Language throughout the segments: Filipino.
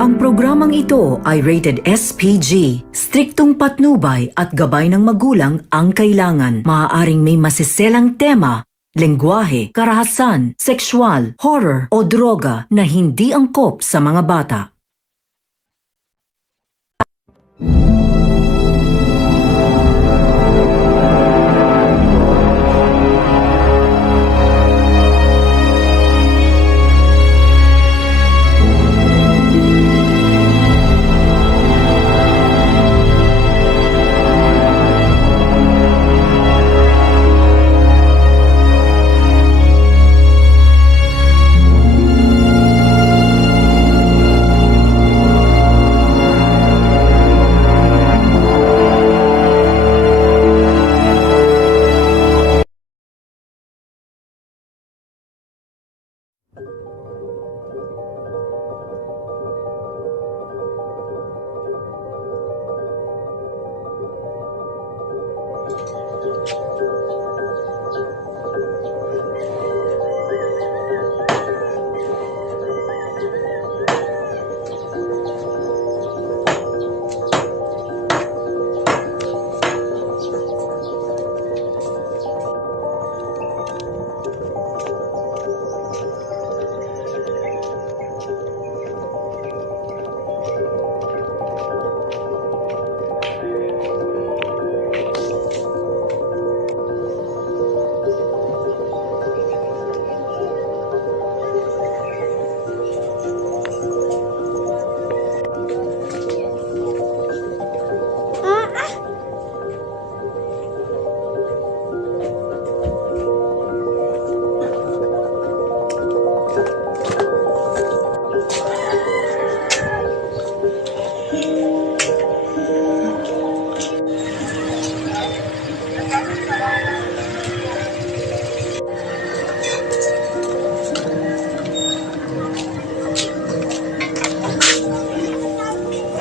Ang programang ito ay rated SPG. Striktong patnubay at gabay ng magulang ang kailangan. Maaaring may masiselang tema, lengguwahe, karahasan, sexual, horror o droga na hindi angkop sa mga bata.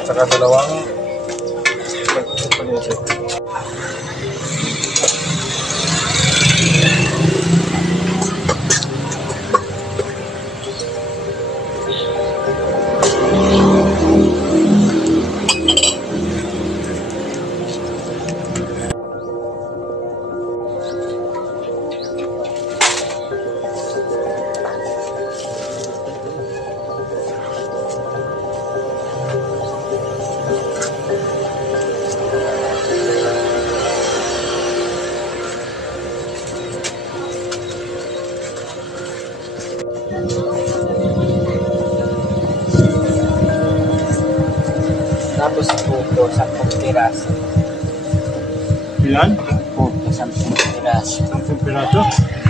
Saka dalawang tapos puto, 10 piraso. ilan? Puto, 10 piraso. 10 piraso?